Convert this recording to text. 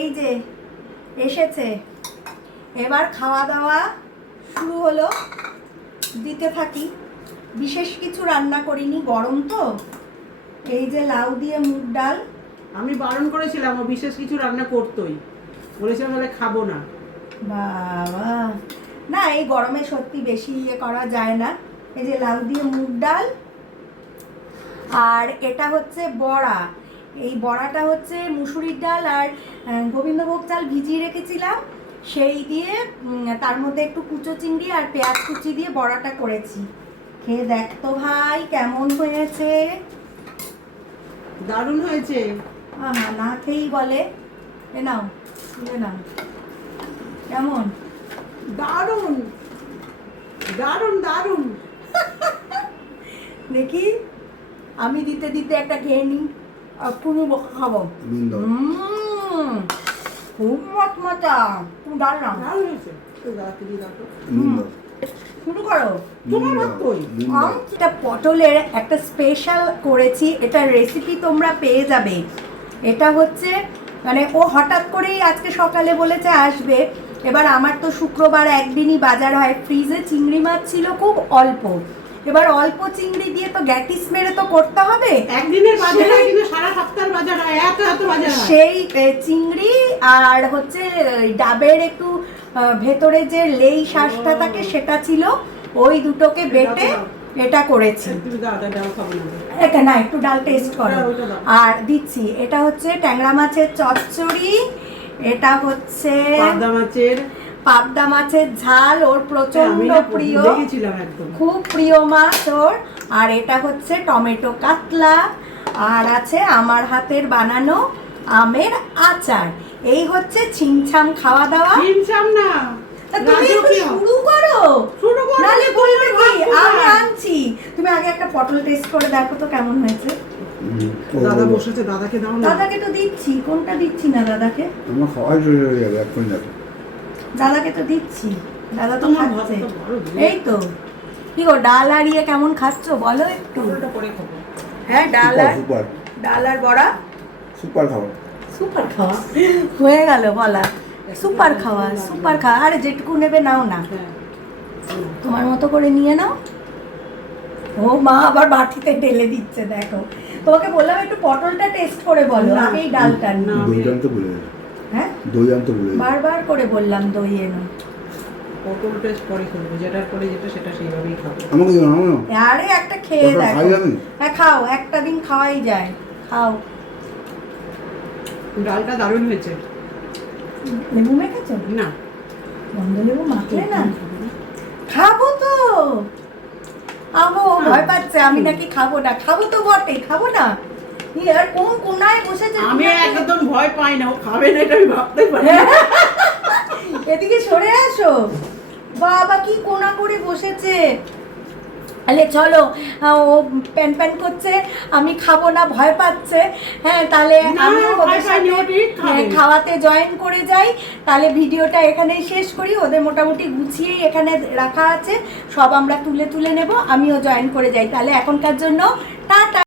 এই যে এসেছে, এবার খাওয়া দাওয়া শুরু হলো, দিতে থাকি। বিশেষ কিছু রান্না করিনি, গরম তো। এই যে লাউ দিয়ে মুগ ডাল। আমি বারণ করেছিলাম, ও বিশেষ কিছু রান্না করতোই, বলেছিলাম বলে খাবো না। বাবা, না এই গরমে সত্যি বেশি ইয়ে করা যায় না। এই যে লাউ দিয়ে মুগ ডাল, আর এটা হচ্ছে বড়া। এই বড়াটা হচ্ছে মুসুরির ডাল আর গোবিন্দভোগ চাল ভিজিয়ে রেখেছিলাম, সেই দিয়ে তার মধ্যে একটু কুচো চিংড়ি আর পেঁয়াজ কুচি দিয়ে বড়াটা করেছি। খেয়ে দেখ তো ভাই কেমন হয়েছে। দারুণ হয়েছে। না খেয়েই বলে। এ নাও, এ নাও, কেমন? দারুণ দারুণ দারুণ। দেখি, আমি দিতে দিতে একটা খেয়ে নিই, আর পুরো খাবো। খুব মচমচা, খুব ডাল না। দারুণ হয়েছে। তো দাঁড়াতে দিয়ে দেখো। শুরু করো। তোমার ভাত কই? এটা পটলের একটা স্পেশাল করেছি, এটার রেসিপি তোমরা পেয়ে যাবে। এটা হচ্ছে মানে ও হঠাৎ করেই আজকে সকালে বলেছে আসবে। এবার আমার তো শুক্রবার একদিনই বাজার হয়, ফ্রিজে চিংড়ি মাছ ছিল খুব অল্প। এবার অল্প চিংড়ি দিয়ে তো গ্যাটিস মেরে তো করতে হবে। একদিনের বাজার হয় কিন্তু সারা সপ্তাহের বাজার হয়, এত এত বাজার হয়। সেই চিংড়ি আর হচ্ছে ডাবের একটু ভেতরে যে লেই শাঁসটা থাকে সেটা ছিল, ওই দুটোকে বেটে এটা করেছি। না একটু ডাল টেস্ট করো। আর দিচ্ছি, এটা হচ্ছে ট্যাংরা মাছের চচ্চড়ি, এটা হচ্ছে পাবদা মাছের ঝাল, ওর প্রচন্ড প্রিয়, খুব প্রিয় মাছ ওর। আর এটা হচ্ছে টমেটো কাতলা, আর আছে আমার হাতের বানানো আমের আচার। এই হচ্ছে ছিমছাম খাওয়া দাওয়া। ছিমছাম না, তুমি শুরু করো, নালে বলবে কি আমি আনছি। তুমি আগে একটা পটল টেস্ট করে দেখো তো কেমন হয়েছে। দাদা বসেছে, দাদাকে দাও না। দাদাকে তো দিচ্ছি, কোনটা দিচ্ছি না দাদাকে? আমার খাওয়াই শুরু হয়ে যাবে এখন যাবে। দাদাকে তো দিচ্ছি, দাদা তো খাচ্ছে। এই তো কি গো, ডাল আর ইয়ে কেমন খাচ্ছ বলো একটু। হ্যাঁ, ডাল আর বড়া সুপার খাবার। সুপার খাওয়া হয়ে গেল বলা। সুপার খাওয়া, সুপার খাওয়া। আরে যেটুকু নেবে নাও না, তোমার মতো করে নিয়ে নাও। ও মা আবার বাটিতে ঢেলে দিচ্ছে, দেখো। তোমাকে বললাম একটু পটলটা টেস্ট করে বলো, আগে এই ডালটা না। দই আনতে বলে। হ্যাঁ, দই আনতে বলে। বারবার করে বললাম দই এনো। পটল টেস্ট পরে করব, যেটার পরে যেটা সেটা সেইভাবেই খাবো। আমাকে দিও না। আরে একটা খেয়ে দেখো। খাই আমি। হ্যাঁ খাও, একটা দিন খাওয়াই যায়, খাও। ডালটা দারুণ হয়েছে। লেবু মেখেছো? না, গন্ধ লেবু মাখলে না। খাবো তো, খাবো। ভয় পাচ্ছে আমি নাকি খাবো না। খাবো তো বটে, খাবো না। আর কোন কোনায় বসেছে? আমি একদম ভয় পাই না, ও খাবে না এটা আমি ভাবতে পারি। এদিকে সরে আসো। বাবা কি কোনা করে বসেছে। আরে চলো, ও প্যান প্যান করছে, আমি খাবো না, ভয় পাচ্ছে। হ্যাঁ, তাহলে আমি ওদের সাথে খাওয়াতে জয়েন করে যাই। তাহলে ভিডিওটা এখানেই শেষ করি। ওদের মোটামুটি গুছিয়েই এখানে রাখা আছে, সব আমরা তুলে তুলে নেব, আমিও জয়েন করে যাই। তাহলে এখনকার জন্য টাটা।